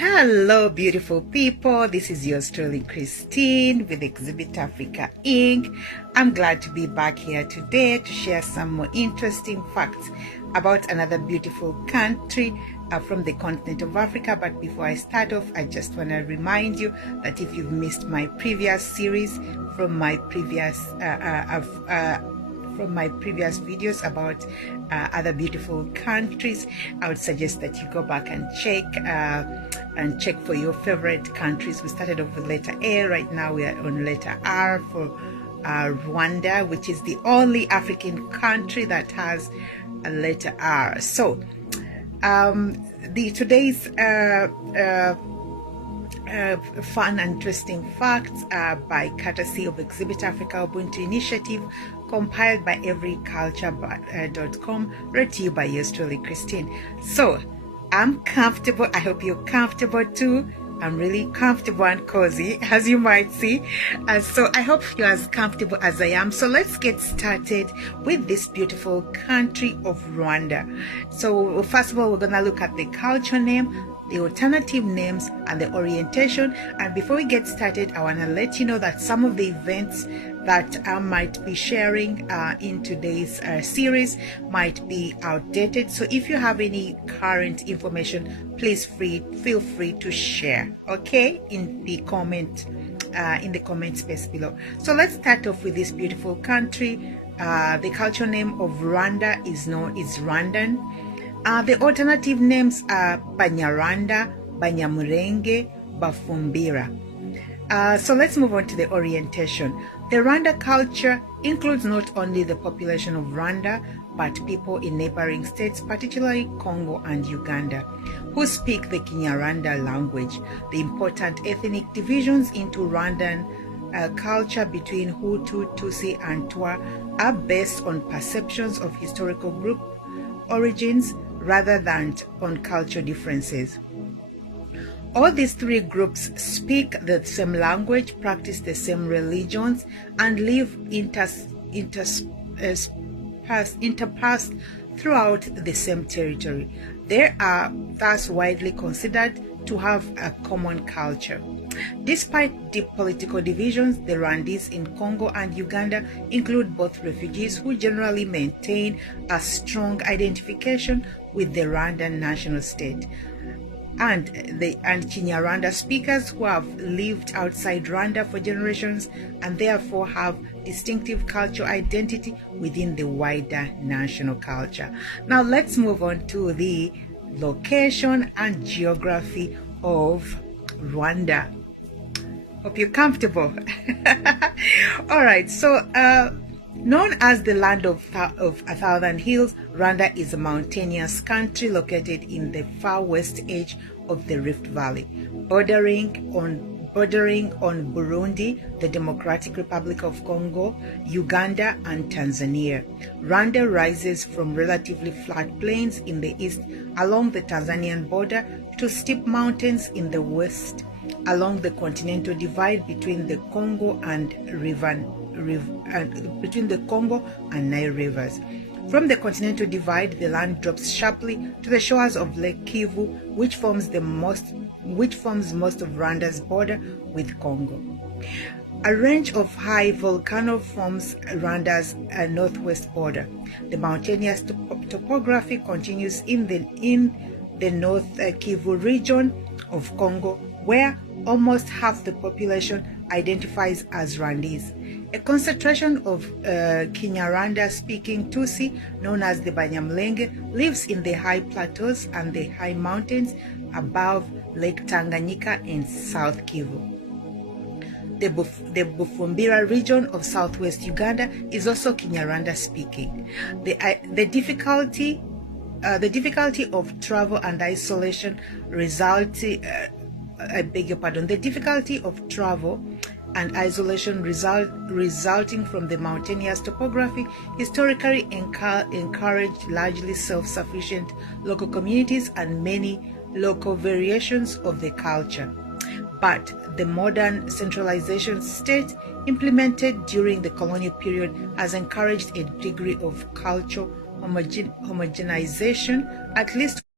Hello, beautiful people. This is yours truly, Christine, with Exhibit Africa Inc. I'm glad to be back here today to share some more interesting facts about another beautiful country from the continent of Africa. But before I start off, I just want to remind you that if you've missed my previous series from my previous videos about other beautiful countries, I would suggest that you go back and check for your favorite countries. We started off with letter A. Right now we are on letter R for Rwanda, which is the only African country that has a letter R. So today's fun and interesting facts by courtesy of Exhibit Africa Ubuntu Initiative, compiled by everyculture.com, read to you by yours truly, Christine. So I'm comfortable. I hope you're comfortable too. I'm really comfortable and cozy, as you might see. So I hope you're as comfortable as I am. So let's get started with this beautiful country of Rwanda. So first of all, we're going to look at the culture name, the alternative names, and the orientation. And before we get started, I want to let you know that some of the events that I might be sharing in today's series might be outdated. So if you have any current information, please feel free to share, okay, in the comment space below. So let's start off with this beautiful country. The cultural name of Rwanda is Rwandan. The alternative names are Banyarwanda, Banyamulenge, Bafumbira. So let's move on to the orientation. The Rwanda culture includes not only the population of Rwanda, but people in neighboring states, particularly Congo and Uganda, who speak the Kinyarwanda language. The important ethnic divisions into Rwandan culture between Hutu, Tutsi, and Twa are based on perceptions of historical group origins rather than on cultural differences. All these three groups speak the same language, practice the same religions, and live interspersed throughout the same territory. They are thus widely considered to have a common culture. Despite deep political divisions, the Rwandese in Congo and Uganda include both refugees who generally maintain a strong identification with the Rwandan national state, and Kinyarwanda speakers who have lived outside Rwanda for generations and therefore have distinctive cultural identity within the wider national culture. Now let's move on to the location and geography of Rwanda. Hope you're comfortable. All right, so known as the land of a thousand hills, Rwanda is a mountainous country located in the far west edge of the Rift Valley, bordering on Burundi, the Democratic Republic of Congo, Uganda, and Tanzania. Rwanda rises from relatively flat plains in the east along the Tanzanian border to steep mountains in the west along the continental divide between the Congo and Nile rivers. From the continental divide, the land drops sharply to the shores of Lake Kivu, which forms most of Rwanda's border with Congo. A range of high volcanoes forms Rwanda's northwest border. The mountainous topography continues in the North Kivu region of Congo, where almost half the population identifies as Rwandese. A concentration of Kinyarwanda-speaking Tutsi, known as the Banyamulenge, lives in the high plateaus and the high mountains above Lake Tanganyika in South Kivu. The Bufumbira region of southwest Uganda is also Kinyarwanda-speaking. The difficulty of travel and isolation resulting from the mountainous topography historically encouraged largely self-sufficient local communities and many local variations of the culture. But the modern centralization state implemented during the colonial period has encouraged a degree of cultural homogenization, at least